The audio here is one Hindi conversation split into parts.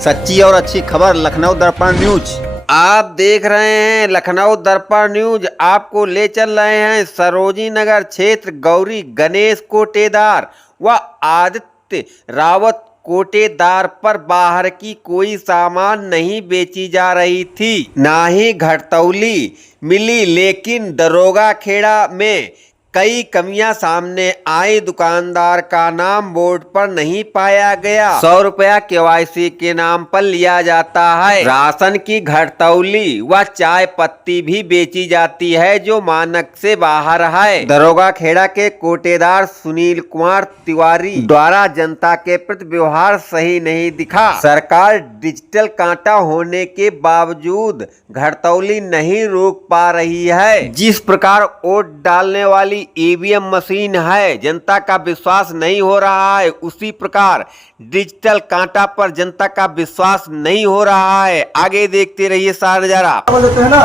सच्ची और अच्छी खबर लखनऊ दर्पण न्यूज। आप देख रहे हैं लखनऊ दर्पण न्यूज। आपको ले चल रहे हैं सरोजी नगर क्षेत्र गौरी गणेश कोटेदार व आदित्य रावत कोटेदार पर बाहर की कोई सामान नहीं बेची जा रही थी, ना ही घटतौली मिली, लेकिन दरोगा खेड़ा में कई कमियां सामने आई। दुकानदार का नाम बोर्ड पर नहीं पाया गया। 100 रुपया KYC के नाम पर लिया जाता है। राशन की घटतौली व चाय पत्ती भी बेची जाती है जो मानक से बाहर है। दरोगा खेड़ा के कोटेदार सुनील कुमार तिवारी द्वारा जनता के प्रति व्यवहार सही नहीं दिखा। सरकार डिजिटल कांटा होने के बावजूद घटतौली नहीं रोक पा रही है। जिस प्रकार वोट डालने वाली EVM मशीन है, जनता का विश्वास नहीं हो रहा है, उसी प्रकार डिजिटल कांटा पर जनता का विश्वास नहीं हो रहा है। आगे देखते रहिए सारा नजारा। देते हैं ना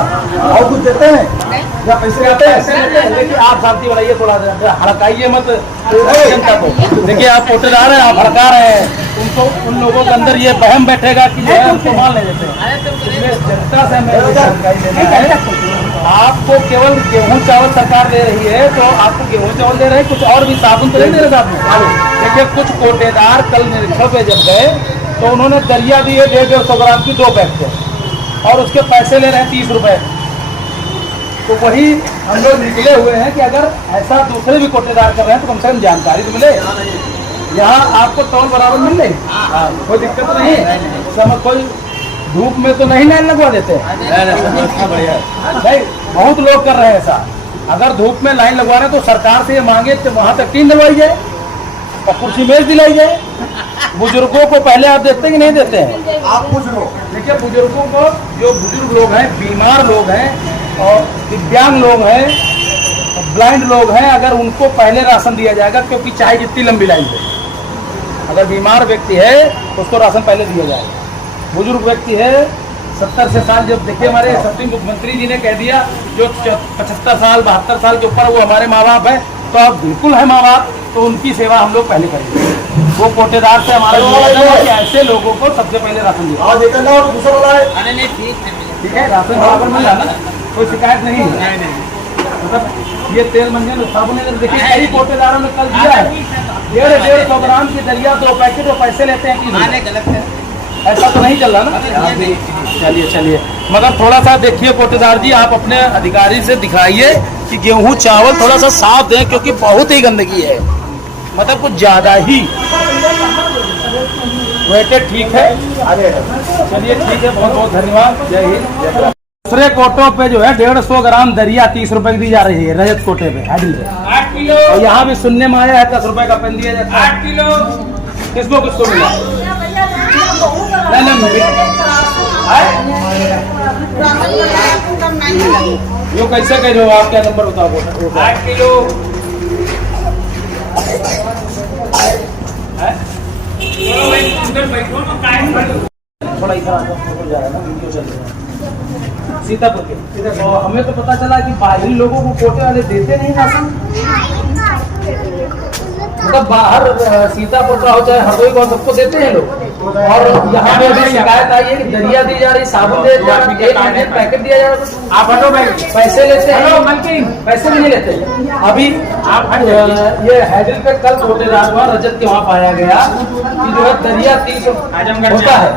और कुछ देते हैं या पैसे आते हैं, लेकिन आप शांति बनाइए, थोड़ा हड़काइए मत जनता को। देखिए आप कोटेदार हैं, आप हड़का रहे हैं, उनको उन लोगों के अंदर ये वहम बैठेगा कि उनको माल नहीं देते। जनता से आपको केवल गेहूं चावल सरकार दे रही है, तो आपको गेहूं चावल दे रहे हैं, कुछ और भी साबुन तो नहीं दे रहे आपको। देखिए कुछ कोटेदार कल निरीक्षण पे जब गए तो उन्होंने दलिया दी है 150 ग्राम की 2 पैक थे और उसके पैसे ले रहे हैं 30 रुपए। तो वही हम लोग निकले हुए हैं कि अगर ऐसा दूसरे भी कोटेदार कर रहे हैं तो कम से कम जानकारी तो मिले। यहाँ आपको तौल बराबर मिल रही, कोई दिक्कत नहीं, समझ कोई धूप में तो नहीं लाइन लगवा देते भाई, बहुत लोग कर रहे हैं ऐसा। अगर धूप में लाइन लगवा रहे हैं तो सरकार से ये मांगे तो वहां तक टीन दिलवाई जाए और कुर्सी मेज दिलाई जाए। बुजुर्गों को पहले आप देते कि नहीं देते हैं? आप पूछ लो। देखिए बुजुर्गों को, जो बुजुर्ग लोग हैं, बीमार लोग हैं और दिव्यांग लोग हैं, ब्लाइंड लोग हैं, अगर उनको पहले राशन दिया जाएगा, क्योंकि चाहे जितनी लंबी लाइन है, अगर बीमार व्यक्ति है तो उसको राशन पहले दिया जाएगा। बुजुर्ग व्यक्ति है 70 से साल, जब देखिए हमारे सचिव मुख्यमंत्री जी ने कह दिया जो 75 साल 72 साल के ऊपर वो हमारे माँ बाप है, तो अब बिल्कुल है माँ बाप, तो उनकी सेवा हम लोग पहले करेंगे। वो कोटेदार से हमारा कि ऐसे लोगों को सबसे पहले राशन दिया। ठीक है, राशन बराबर मिला ना, कोई शिकायत नहीं है। मतलब ये तेल मंजन साबुन देखिए कई कोटेदारों ने कल दिया है 150 ग्राम की दलिया 2 पैकेट और पैसे लेते हैं। गलत है, ऐसा तो नहीं चल रहा ना। चलिए मगर थोड़ा सा देखिए कोटेदार जी, आप अपने अधिकारी से दिखाइए कि गेहूं चावल थोड़ा सा साफ दें, क्योंकि बहुत ही गंदगी है, मतलब कुछ ज्यादा ही। वेटेड ठीक है, चलिए ठीक है, बहुत बहुत धन्यवाद, जय हिंद। दूसरे कोटों पे जो है 150 ग्राम दरिया 30 रुपए की दी जा रही है रजत कोटे पे, 8 किलो। और यहाँ भी सुनने में आया है 10 रुपए का पेन दिया जाता है। 8 किलो किसको किसको मिला? यो कैसे कह रहे हो आप, क्या नंबर बताओ? 8 किलो थोड़ा इधर जाएगा ना, वीडियो चल रहा है सीतापुर के। तो हमें तो पता चला कि बाहरी लोगों को कोटे वाले देते नहीं राशन, मतलब बाहर सीतापुर का हो चाहे हरदोई का, सबको देते हैं लोग। और यहाँ पे भी शिकायत आई है कि दरिया दी जा रही, साबुन दे जा रही, 1 पैकेट दिया जा रहा है। आप हटो भाई, पैसे लेते हैं, पैसे भी नहीं लेते। अभी आप ये हैदल पे कल कोटेदार हुआ रजत के वहाँ पाया गया कि जो है दरिया 30 होता है,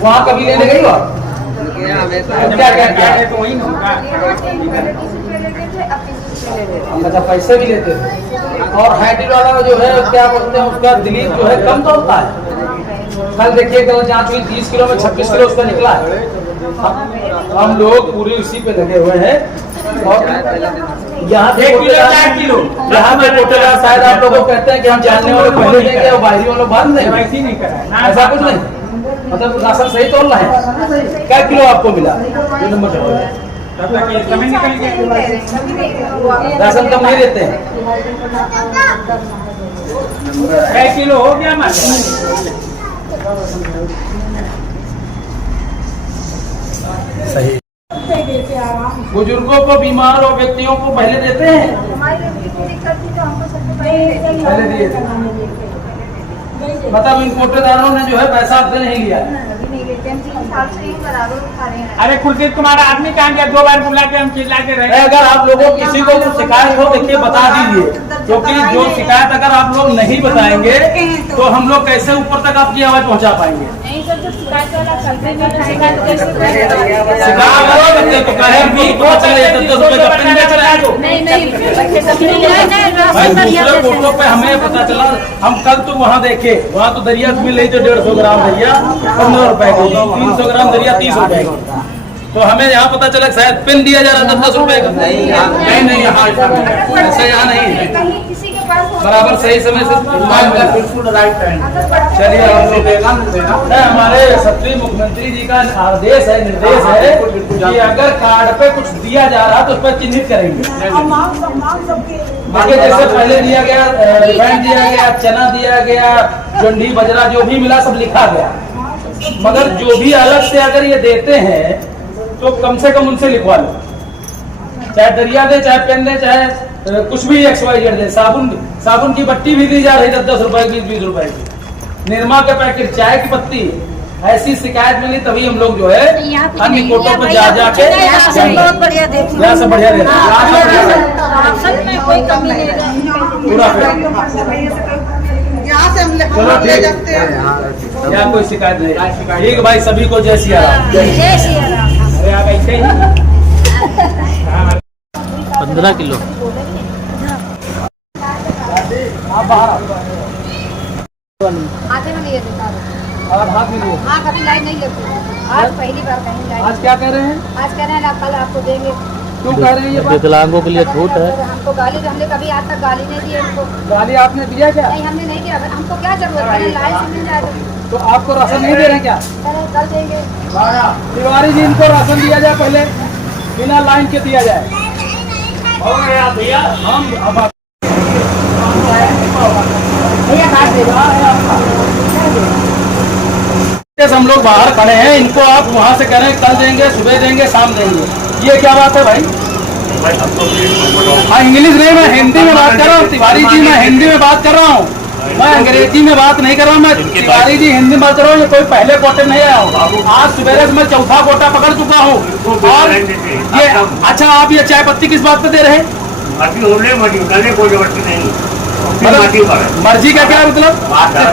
वहाँ कभी लेने गई हो? क्या अच्छा पैसे भी लेते हैं। और हैंडल वाला जो है क्या बोलते हैं उसका दिलीप जो है कम तो होता है। कल देखिए कल जांच हुई 30 किलो में 26 किलो उसका निकला है। हम लोग पूरे उसी पे लगे हुए हैं। और यहाँ पे 1 किलो 4 किलो यहाँ पे कोटेदार शायद आप लोगों को कहते हैं कि हम जानने वाले पहले देंगे और बाहरी वालों बाद में, ऐसा कुछ नहीं, मतलब राशन सही तोल रहा है। क्या किलो आपको मिला? ये नंबर राशन कम नहीं देते हैं। 6 किलो हो गया सही। बुजुर्गों को, बीमार और व्यक्तियों को पहले देते हैं, पहले दिए थे। मतलब इन कोटेदारों ने जो है पैसा आपसे नहीं लिया है। अभी नहीं लेते हम 3 साल से ही बराबर उठा रहे हैं। अरे खुर्शीद तुम्हारा आदमी कहाँ गया? 2 बार बुला के हम चिल्लाते रहे। अगर आप लोगों किसी को कुछ शिकायत हो देखिए बता दीजिए, क्योंकि जो शिकायत अगर आप लोग नहीं बताएंगे तो हम लोग कैसे ऊपर तक आपकी आवाज पहुंचा पाएंगे। नहीं सर, जो शिकायत वाला करते नहीं तो शिकायत कैसे करेगा? शिकायत करो तो कहे हम भी पहुंच चले 10 रुपए का पेन बेच रहे हैं तो नहीं नहीं भाई दूसरे फोटो पे हमें पता चला। हम कल तो वहाँ देखे, वहाँ तो दरिया मिल रही थी 150 ग्राम दरिया 15 रुपए की, 300 ग्राम दरिया 30 रुपए की। तो हमें यहाँ पता चला शायद पेन दिया जा रहा था 10 रुपए का। नहीं यहाँ ऐसा यहाँ नहीं है। कहीं किसी के पास हो बराबर सही समय से बिल्कुल राइट टाइम। चलिए हम लोग हमारे सत्री मुख्यमंत्री जी का आदेश है, निर्देश है कि अगर कार्ड पे कुछ दिया जा रहा तो उस पर चिन्हित करेंगे। देखिए जैसे पहले दिया गया, रिफाइंड दिया गया, चना दिया गया, जोंढी बजरा जो भी मिला सब लिखा गया, मगर जो भी अलग से अगर ये देते हैं तो कम से कम उनसे लिखवा लो। चाहे दरिया दे, चाहे पेन दे, चाहे कुछ भी XYZ दे। साबुन की बट्टी भी दी जा रही 10 रुपए की, 20 रुपए की। निरमा के पैकेट, चाय की पत्ती, ऐसी शिकायत मिली तभी हम लोग जो है अन्य कोटों पर जा जाके बहुत बढ़िया देखिए, यहाँ से बढ़िया देते राशन में कोई कमी नहीं है। पूरा यहाँ से हम चलो ले ठीक जाते हैं। यहाँ कोई शिकायत नहीं। ठीक भाई, सभी को जय सिया राम। जय श्री राम। अरे आप ऐसे ही 15 किलो। आप बाहर आओ। आते में लिए देता है। आप हाथ में लिए। हाँ, कभी लाइन नहीं लगती। आज पहली बार कहीं लाइन। आज क्या कह रहे हैं? आज कह रहे हैं कल आपको देंगे। क्यों कह रहे हैं ये बात? विकलांगों के लिए छूट है। हमको गाली, हमने कभी आज तक गाली नहीं दी है इनको। गाली आपने दिया क्या? नहीं, हमने नहीं दिया। हमको क्या जरूरत है? लाइन से मिल जाए तो आपको राशन नहीं दे रहे हैं क्या? कल देंगे। तिवारी जी, इनको राशन दिया जाए पहले, बिना लाइन के दिया जाए। भैया हम अब भैया काट दे हम लोग बाहर खड़े हैं, इनको आप वहाँ से कह रहे हैं कल देंगे, सुबह देंगे, शाम देंगे। ये क्या बात है भाई? हाँ, इंग्लिश नहीं, मैं हिंदी में बात कर रहा हूँ। तिवारी जी, मैं हिंदी में बात कर रहा हूँ, मैं अंग्रेजी में बात नहीं कर रहा हूँ। मैं तिवारी जी हिंदी में बात कर रहा हूँ। ये कोई पहले कोटे नहीं आया हूँ। आज सवेरे से मैं चौथा कोटा पकड़ चुका हूँ। और ये अच्छा, आप ये चाय पत्ती किस बात पे दे रहे हैं? कोई जबरदस्ती नहीं, मर्जी का क्या मतलब?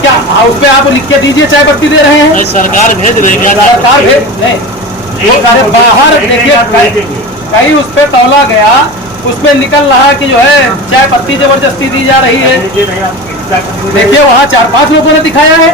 क्या उस पे आप लिख के दीजिए चाय पत्ती दे रहे हैं? सरकार भेज रही है। सरकार भेज नहीं, वो सारे बाहर देखिए कहीं उस पे तौला गया, उस पे निकल रहा कि जो है चाय पत्ती जबरदस्ती दी जा रही है। देखिए वहाँ 4-5 लोगों ने दिखाया है,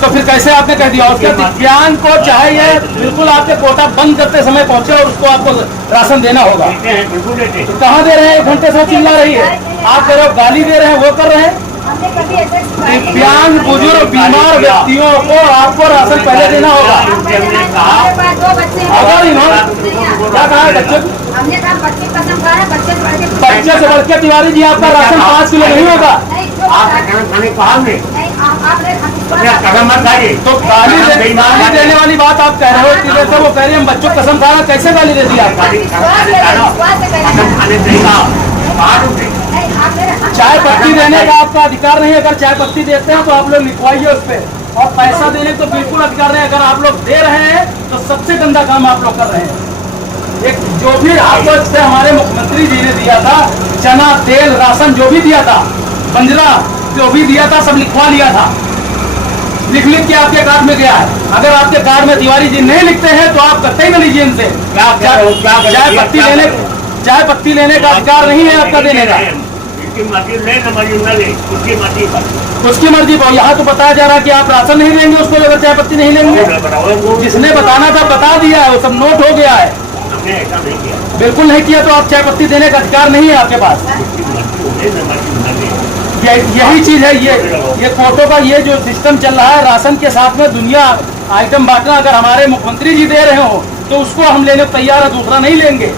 तो फिर कैसे आपने कह दिया? उसके दिव्यांग को चाहिए बिल्कुल आपके कोटा बंद करते समय पहुंचे और उसको आपको राशन देना होगा। तो कहाँ दे रहे हैं? 1 घंटे से चिल्ला रही है। आप कह रहे हो गाली दे रहे हैं, वो कर रहे हैं। हमने कभी ऐसे दिव्यांग, बुजुर्ग, बीमार व्यक्तियों को आपको राशन पहले देना होगा। हमारे पास 2 बच्चे हैं। अगर इन्होंने क्या कहा है बच्चे को? हमने कहा बच्चे कसम खा है, बच्चे से बढ़ के बच्चे से बढ़ के तिवारी जी आपका राशन 5 किलो नहीं होगा। नहीं, जो नहीं, आप कदम मत खाइए। तो गाली देने वाली बात आप कह रहे हो कि जैसे वो कह रही है हम बच्चों को कसम खा रहा, कैसे गाली दे दी आपको? चाय पत्ती देने का आपका अधिकार नहीं है। अगर चाय पत्ती देते हैं तो आप लोग लिखवाइए उस पे, और पैसा देने का तो बिल्कुल अधिकार नहीं। अगर आप लोग दे रहे हैं तो सबसे गंदा काम आप लोग कर रहे हैं। एक जो भी आपको इससे हमारे मुख्यमंत्री जी ने दिया था, चना, तेल, राशन जो भी दिया था, बंजरा जो भी दिया था, सब लिखवा लिया था। लिख के आपके कार्ड में गया है। अगर आपके कार्ड में तिवारी जी नहीं लिखते हैं तो आप करते ही ना लीजिए इनसे। चाय पत्ती लेने का अधिकार नहीं है आपका देने का। उसकी मर्जी पर। यहाँ तो बताया जा रहा है कि आप राशन नहीं लेंगे उसको अगर चाय पत्ती नहीं लेंगे। जिसने बताना था बता दिया है, वो सब नोट हो गया है। बिल्कुल नहीं किया तो आप चाय पत्ती देने का अधिकार नहीं है आपके पास। यही चीज है, ये कोटों का ये जो सिस्टम चल रहा है, राशन के साथ में दुनिया आइटम बांटना। अगर हमारे मुख्यमंत्री जी दे रहे हो तो उसको हम लेने को तैयार है, दूसरा नहीं लेंगे।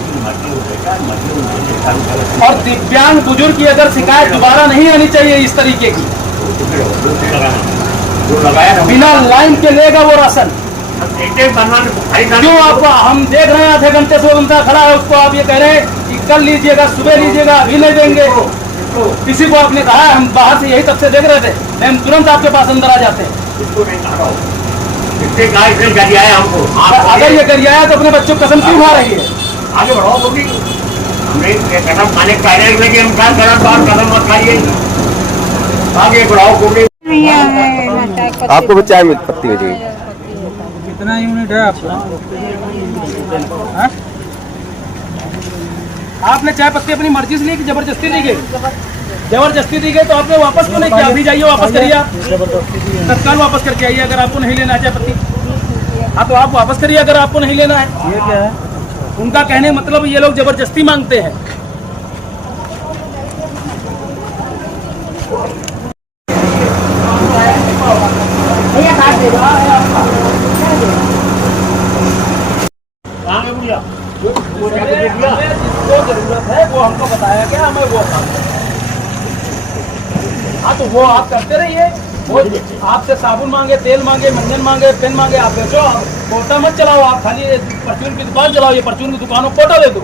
और दिव्यांग बुजुर्ग की अगर शिकायत दोबारा नहीं आनी चाहिए इस तरीके की। बिना लाइन के लेगा वो राशन। क्यों आपको हम देख रहे हैं आधे घंटे से वो बंदा खड़ा है, उसको आप ये कह रहे हैं कि कल लीजिएगा, सुबह लीजिएगा, अभी नहीं देंगे। तो किसी को आपने कहा है? हम बाहर से यही तब से देख रहे थे। मैम तुरंत आपके पास अंदर आ जाते हैं। इसको नहीं खा रहा हूँ, इससे गाय से गरियाया हमको। अगर ये गरियाया तो अपने बच्चों को कसम क्यों खा रही है? आगे बढ़ाओ बोली, हमने ये कदम खाने का कि हम क्या कदम बात कदम मत खाइए, आगे बढ़ाओ बोली। आपको चाय में पत्ती मिलेगी। कितना यूनिट है आपका? हाँ? आपने चाय पत्ती अपनी मर्जी से ली कि जबरदस्ती दी गई? जबरदस्ती दी गई तो आपने वापस क्यों नहीं किया? अभी जाइए वापस करिए, आप तत्काल वापस करके आइए अगर आपको नहीं लेना है चाय पत्ती। हाँ तो आप वापस करिए अगर आपको नहीं लेना है। ये क्या है? उनका कहने मतलब ये लोग जबरदस्ती मांगते हैं। कहाँ है बुढ़िया? जिसको जरूरत है वो हमको बताया गया, हमें वो हाँ तो वो आप करते रहिए। वो आपसे साबुन मांगे, तेल मांगे, मंजन मांगे, पेन मांगे, आप बेचो। कोटा मत चलाओ, आप खाली परचून की दुकान चलाओ। ये परचून की दुकानों को कोटा दे दो।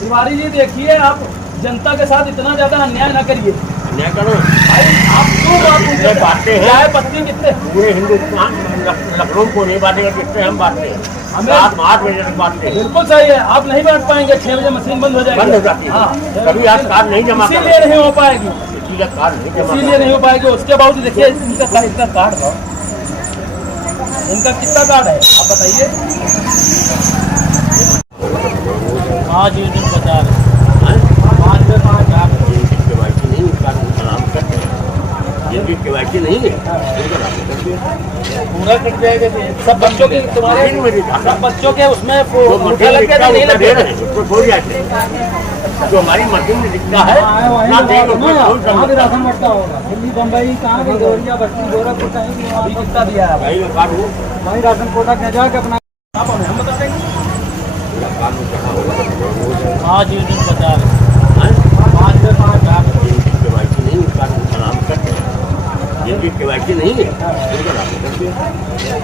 तिवारी जी देखिए, आप जनता के साथ इतना ज्यादा अन्याय न करिए। अन्याय करो भाई आप क्यों बांटते हैं? चाय पत्ती कितने पूरे हिंदुस्तान लखनऊ को नहीं बांटेगा, जिससे हम बांटते हैं। हमें 7-8 बजे तक बांटते हैं। बिल्कुल सही है, आप नहीं बांट पाएंगे। 6 बजे मशीन बंद हो जाएगी। बंद हो जाती है। हाँ कभी आज कार्ड नहीं जमा इसीलिए नहीं हो पाएगी, इसीलिए कार्ड नहीं जमा इसीलिए नहीं हो पाएगी। उसके बावजूद देखिए इनका कार्ड है, इनका कितना कार्ड है आप बताइए? 5 यूनिट बता रहे। 5 में 5 आप केवाईसी नहीं, उसका नाम करते हैं। जिनकी केवाईसी नहीं है उनका नाम करते हैं। पूरा कट जाएगा। सब बच्चों के तुम्हारे सब बच्चों के उसमें जो मुद्दा लग गया नहीं लग दे गया? रहे हैं उसको छोड़ जाते हैं। जो हमारी मशीन में दिखता है ना देख कहाँ भी राशन बढ़ता होगा? दिल्ली, बम्बई, कहाँ भी गौरिया, बस्ती, गोरखपुर, कहीं भी अभी कितना दिया है भाई का कार्ड हो, वही राशन कोटा क्या जाके अपना आप हमें हम बता देंगे। 5 यूनिट बता रहे। 5 में 5 आप जिनकी केवाईसी नहीं उसका नाम करते हैं। जिनकी केवाईसी नहीं है उनका नाम करते हैं।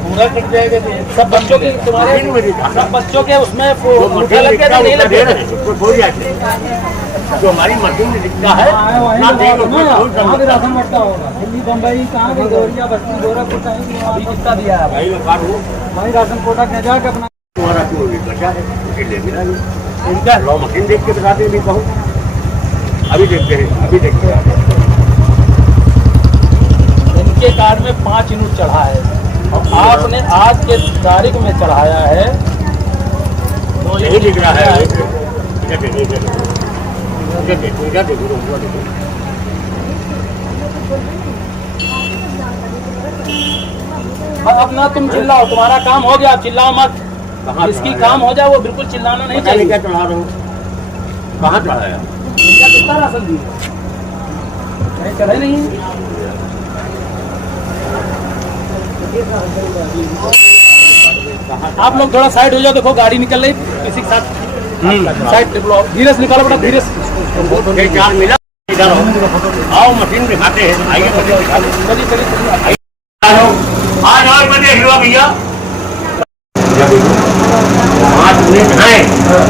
पूरा कट जाएगा। सब बच्चों के तुम्हारे मशीन में दिखता है। सब बच्चों के उसमें जो मुद्दा मशीन लग गया दिखता है नहीं उसका लग दे गया? रहे हैं उसको छोड़ जाते हैं। जो हमारी मशीन में दिखता है ना देख कहाँ भी राशन बढ़ता होगा? दिल्ली, बम्बई, कहाँ भी गौरिया, बस्ती, गोरखपुर, कहीं भी अभी कितना दिया है भाई का कार्ड हो, वही राशन कोटा क्या जाके अपना तुम्हारा क्यों भी बचा है उसे ले मिला नहीं। इनका लो मशीन देख के बताते भी कहूँ, अभी देखते हैं, अभी देखते हैं। इनके कार्ड में 5 यूनिट चढ़ा है और आपने आज के तारीख में चढ़ाया है तो यही दिख रहा है। इधर देखो, इधर देखो, इधर देखो, इधर देखो, इधर देखो। अब ना तुम चिल्लाओ, तुम्हारा काम हो गया, चिल्लाओ मत। कहाँ जिसकी चढ़ाया? काम हो जाए वो बिल्कुल चिल्लाना नहीं पता नहीं क्या चाहिए। चढ़ा रहे हो, कहाँ चढ़ाया? इनका कितना राशन दिया? नहीं चढ़े नहीं। आप लोग थोड़ा साइड हो जाओ, देखो गाड़ी निकल रही किसी के साथ। साइड धीरे से निकालो बेटा, धीरे से। ये चार मिला, इधर आओ मशीन दिखाते हैं। आइए मशीन दिखा दो। चलिए चलिए चलिए। आज और मैं देख लो भैया, 5 यूनिट है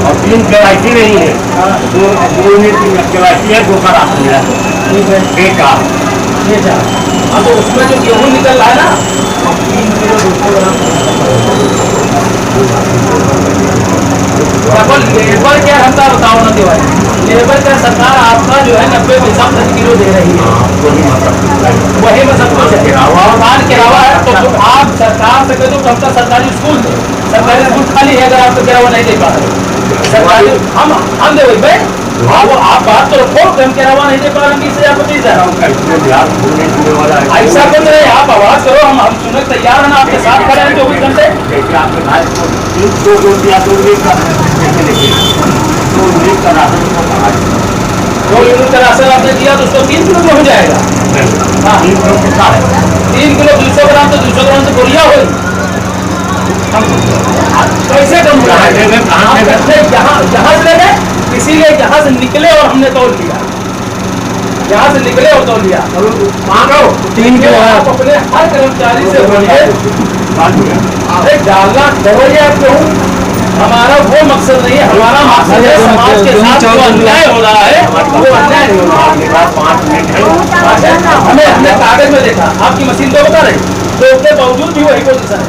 और 3 केवाईसी नहीं है। 2 यूनिट केवाईसी है, 2 का राशन मिला। ठीक है, एक का ये जा। हाँ तो उसमें जो गेहूँ निकल रहा है ना, 3 किलो 200 ग्राम। डबल लेबर क्या घंटा बताओ ना दिवाली? लेबर का सरकार आपका जो है 90 पैसा प्रति किलो दे रही है। वही में सब कुछ है। अनुदान के अलावा है तो जो आप सरकार से कह दो सबका सरकारी स्कूल दे। सरकारी स्कूल खाली है, अगर आपको गिरावा नहीं दे पा रहे सरकारी हम दे वही भाई। आप बात तो रखो कि हम गिरावा नहीं दे पा रहे 20,000 25,000 ऐसा कुछ नहीं। आप आवाज करो, हम सुनने को तैयार है ना, आपके साथ खड़े हैं 24 घंटे। दो यूनिट का राशन आपने दिया तो उसको 3 किलो में हो जाएगा। हाँ 3 किलो कितना है? 3 किलो 200 ग्राम तो 200 ग्राम से बोरिया हो। कैसे कम हो रहा है? यहाँ से ले गए, इसीलिए यहाँ से निकले और हमने तोड़ लिया। यहाँ से निकले और तोड़ लिया। मांगो 3 किलो है। आप अपने हर कर्मचारी से बोलिए, अरे डालना करोगे आप क्यों? हमारा वो मकसद नहीं है, हमारा मकसद है समाज के साथ जो अन्याय हो रहा है वो अन्याय नहीं हो रहा आपके पास 5 मिनट है। है। हमें अपने कागज में देखा, आपकी मशीन तो बता रही, तो उसके बावजूद भी वही पोजीशन है।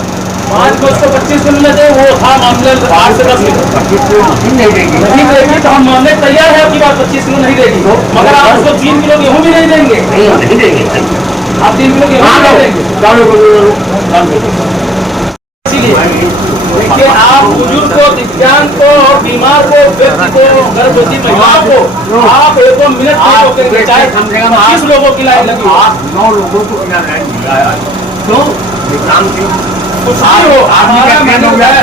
5 को उसको 25 किलो मिलना चाहिए, वो था मामले 8 से 10 किलो 25 किलो मशीन नहीं देगी। नहीं देगी तो हम मानने को तैयार है, आपकी बात 25 किलो नहीं देगी, मगर आप उसको 3 किलो गेहूँ भी नहीं देंगे। नहीं देंगे। आप 3 किलो गेहूँ नहीं देंगे। इसीलिए देखिए, आप बुजुर्ग को, दिव्यांग को, बीमार को, व्यक्ति को, गर्भवती महिलाओं को आप 1 मिनट नहीं रोकेंगे, चाहे कम से कम 25 लोगों की लाइन लगी हो। आप 9 लोगों को बिना लाइन दिलाया तो विक्रांत सिंह कुछ भी हो, हमारा मैंने बताया,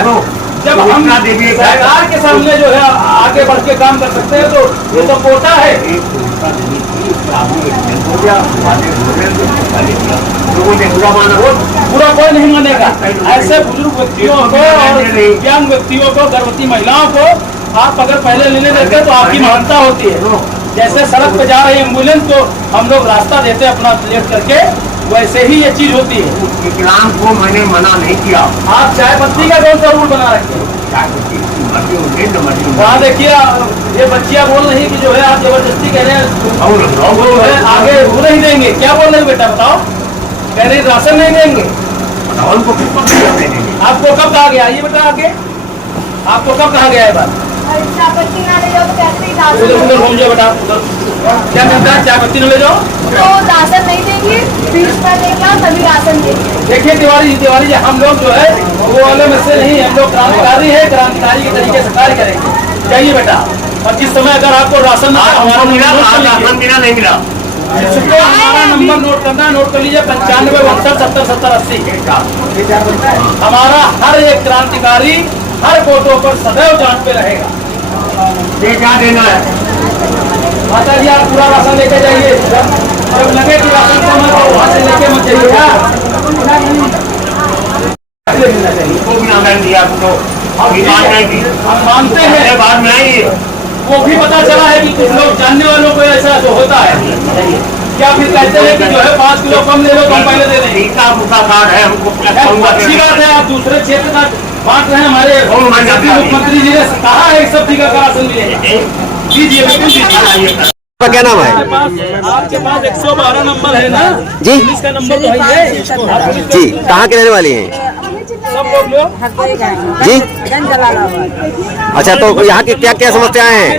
जब हम सरकार के सामने जो है आगे बढ़ के काम कर सकते हैं, तो ये तो कोटा है। लोगों ने बुरा माना हो, पूरा कोई नहीं मानेगा। ऐसे बुजुर्ग व्यक्तियों को और दिव्यांग व्यक्तियों को, गर्भवती महिलाओं को आप अगर पहले लेने देते हैं तो आपकी महानता होती है। जैसे सड़क पे जा रही एम्बुलेंस को हम लोग रास्ता देते हैं अपना लेट करके, वैसे ही ये चीज होती है। विकलांग को मैंने मना नहीं किया। आप चाय पत्ती का कौन सा रूल बना रखे हैं? वहाँ देखिए, ये बच्चियाँ बोल रही कि जो है आप जबरदस्ती कह रहे हैं वो है आगे वो नहीं देंगे। क्या बोल रहे हैं बेटा, बताओ? कह रही राशन नहीं देंगे। आपको कब कहा गया? ये बेटा आगे आपको कब कहा गया है बात? उधर उधर घूम जाओ बेटा, उधर क्या कहता है? चाय पत्ती न ले जाओ तो राशन नहीं देंगे, बीच में देंगे तभी राशन देंगे। देखिए तिवारी जी, हम लोग जो है वो वाले में से नहीं, हम लोग क्रांतिकारी है, क्रांतिकारी के तरीके से कार्य करेंगे। जाइए बेटा, और जिस समय अगर आपको राशन हमारा मिला, राशन मिला नहीं मिला, जिसको हमारा नंबर नोट करना, नोट कर लीजिए 95 62 70 70 80। हमारा हर एक क्रांतिकारी हर वोटों पर सदैव जांच पे रहेगा। ये क्या देना है? माता जी, आप पूरा राशन लेके जाइए, जब लगे कि राशन समय तो वहाँ से लेके मत जाइए। मिलना चाहिए, वो भी नाम दिया आपको, अभी बात नहीं की, हम मानते हैं, बात में आई। वो भी पता चला है कि कुछ लोग जानने वालों को ऐसा जो होता है, क्या फिर कहते हैं कि जो है 5 किलो कम ले लो तो हम पहले दे देंगे। टीका मुका कार्ड है, हमको अच्छी बात है, आप दूसरे क्षेत्र का बांट रहे हैं। हमारे मुख्यमंत्री जी ने कहा है सब टीका का राशन मिलेगा। दीजिए बिल्कुल दीजिए। आपका क्या नाम है? आपके पास 112 नंबर है ना जी पुलिस का नंबर तो है ही है। जी, कहाँ के रहने वाली हैं? सब लोग जी, अच्छा, तो यहाँ की क्या क्या समस्याएं हैं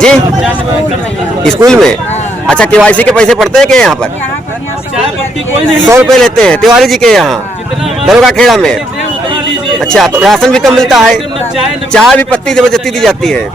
जी? स्कूल में? अच्छा, केवाईसी के पैसे पड़ते हैं क्या यहाँ पर? चाय पत्ती कोई नहीं, 100 रुपए लेते हैं तिवारी जी के यहाँ दरोगा खेड़ा में। उतना लीजिए। अच्छा, तो राशन भी कम मिलता है, चाय भी पत्ती जबरदस्ती दी जाती है।